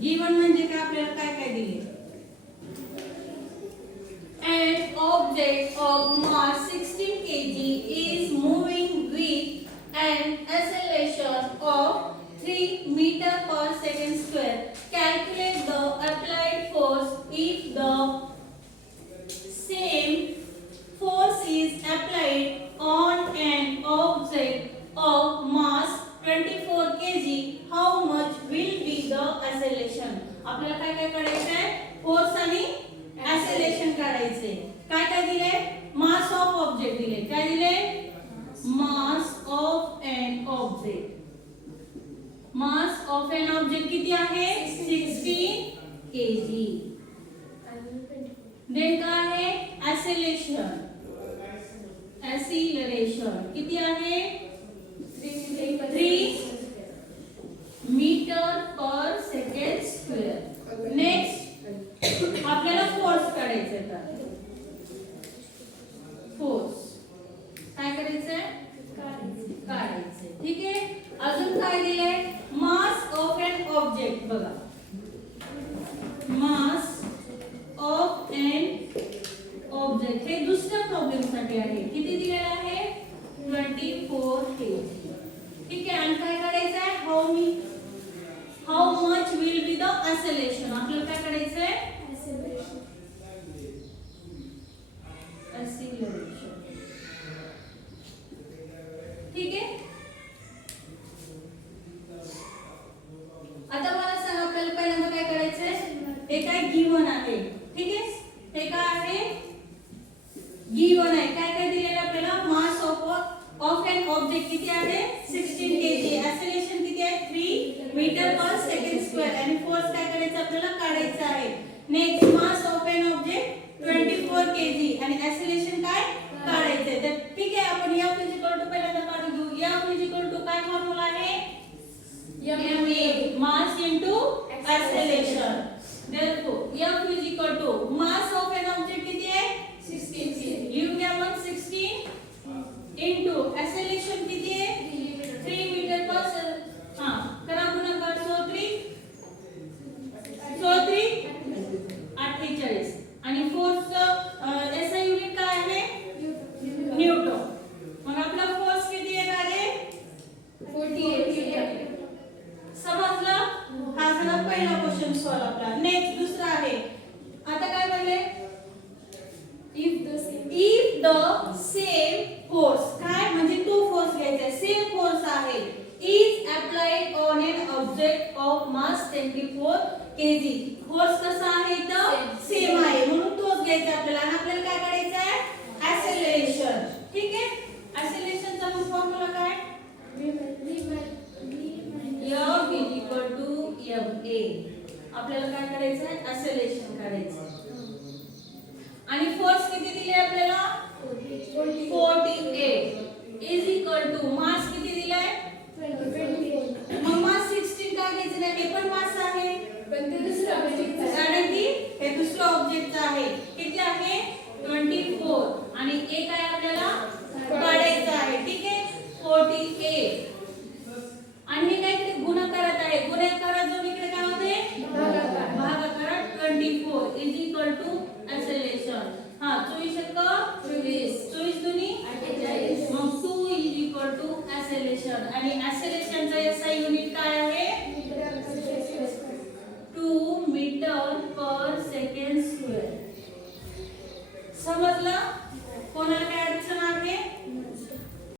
Given म्हणजे काय आपल्याला काय काय दिले an object of mass 16 kg is moving with an acceleration of 3 meter per second square. Calculate the applied force if the same force is applied on an object of mass 24 kg. How much will be the acceleration? आपल्याला काय काय करायचं आहे force आणि acceleration काढायचे काय काय दिले मास ऑफ ऑब्जेक्ट दिले काय दिले mass of an object mass of an object किती आहे 16 kg देन काय आहे ऍक्सेलरेशन किती आहे 3 मीटर पर सेकंड स्क्वेअर नेक्स्ट आपल्याला फोर्स काढायचा आहे फोर्स काय करायचंय काढायचंय ठीक आहे अजून काय दिलंय मास ऑफ एन ऑब्जेक्ट बघा मास ऑफ एन ऑब्जेक्ट हे दुसऱ्या प्रॉब्लेम साठी आहे किती दिलेलं आहे 24 kg ठीक आहे आणि काय करायचं आहे how much will be the acceleration आपल्याला काय करायचं आहे ऍक्सेलरेशन ठीक आहे आता मला सांग आपल्याला पहिल्यांदा काय करायचं आहे हे काय गिवन आहे ठीक आहे हे काय आहे गिवन आहे काय काय दिलेलं आपल्याला मास ऑफ एन ऑब्जेक्ट किती आहे 16 kg ऍक्सेलरेशन किती आहे 3 मीटर पर सेकंड स्क्वेअर आणि फोर्स काय करायचं आपल्याला काढायचं आहे next mass of an object 24 kg आणि ऍक्सेलरेशन काय काढायचं आहे तर ठीक आहे आपण F पहिल्यांदा काढून घेऊ F काय फॉर्म्युला आहे ma mass into acceleration therefore F mass of an object किती आहे 16 kg लिहून घ्या मग 16 इनटू ऍक्सेलरेशन किती आहे 3 मीटर पर करा गुणाकार 3 48 आणि फोर्स एसआय युनिट काय आहे न्यूटन मग आपला फोर्स किती येणार आहे 48 समजलं हा झाला पहिला क्वेश्चन सॉल्व आपला नेक्स्ट दुसरा आहे आता काय म्हणले if the same force काय म्हणजे तो फोर्स घ्यायचा सेम फोर्स आहे is applied on an object of mass 24 kg force कसा आहे तर सेम आहे म्हणून तोच घ्यायचा आपल्याला आणि आपल्याला काय करायचं आहे ऍक्सेलरेशन ठीक आहे ऍक्सेलरेशनचा फॉर्म्युला काय F आपल्याला काय करायचं आहे ऍक्सेलरेशन काढायचं आणि फोर्स किती दिले आपल्याला 48 इज इक्वल टू मास